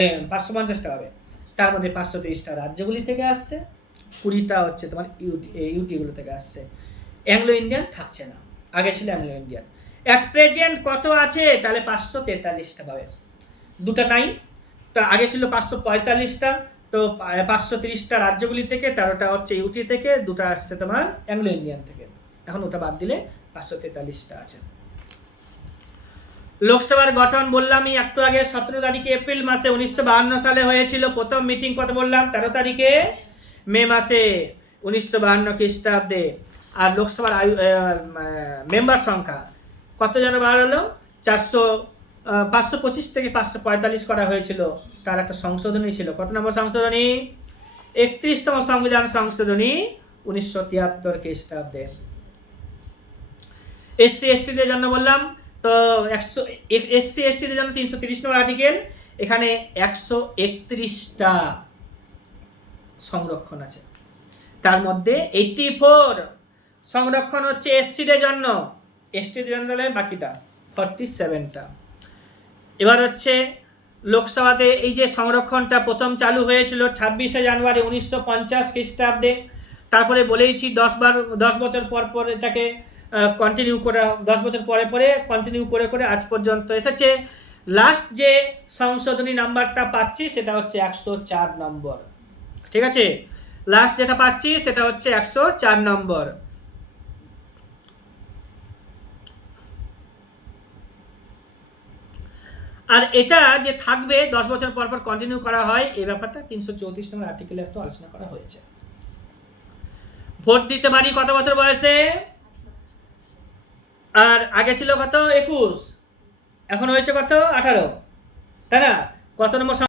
550টা হবে, তার মধ্যে 530টা রাজ্যগুলি থেকে আসছে, 20টা হচ্ছে তোমার ইউটিগুলো থেকে আসছে। অ্যাংলো ইন্ডিয়ান থাকছে না, আগে ছিল অ্যাংলো ইন্ডিয়ান। অ্যাট প্রেজেন্ট কত আছে, তাহলে 543টা পাবে, দুটো নাই। তো আগে ছিল 545টা, তো 530টা রাজ্যগুলি থেকে, 13টা হচ্ছে ইউটি থেকে, দুটো আসছে তোমার অ্যাংলো ইন্ডিয়ান থেকে। এখন ওটা বাদ দিলে 543টা আছে। লোকসভার গঠন বললামই একটু আগে, 17 তারিখে এপ্রিল মাসে 1952 সালে হয়েছিল প্রথম মিটিং। কত বললাম, 13 তারিখে মে মাসে 1952 খ্রিস্টাব্দে। আর লোকসভার মেম্বার সংখ্যা কত যেন বাড়ালো, 525 থেকে 545 করা হয়েছিল। তার একটা সংশোধনী ছিল, কত নম্বর সংশোধনী, 31তম সংবিধান সংশোধনী 1973 খ্রিস্টাব্দে। এসসি এসটিদের জন্য বললাম তো এসসি এসটিদের জন্য 330 নম্বর আর্টিকেল, এখানে 131টা সংরক্ষণ আছে, তার মধ্যে 84 সংরক্ষণ হচ্ছে এসসিদের জন্য, এসটিদের জন্য বাকিটা 47টা। এবার হচ্ছে লোকসভাতে এই যে সংরক্ষণটা প্রথম চালু হয়েছিল 26শে জানুয়ারি 1950 খ্রিস্টাব্দে। তারপরে বলেইছি 10 বছর পর পর এটাকে কন্টিনিউ করা, 10 বছর পরে পরে কন্টিনিউ করে করে আজ পর্যন্ত এসেছে। লাস্ট যে সংশোধনী নাম্বারটা পাচ্ছি সেটা হচ্ছে 104 নম্বর, ঠিক আছে। লাস্ট যেটা পাচ্ছি সেটা হচ্ছে 104 নম্বর। আর এটা যে থাকবে 10 বছর পর পর কন্টিনিউ করা হয়, এই ব্যাপারটা 334 নম্বর আর্টিকেলে একটু আলোচনা করা হয়েছে। ভোট দিতে পারি কত বছর বয়সে, আর আগে ছিল কত 21, এখন হয়েছে কত 18, তাই না? কত নম্বর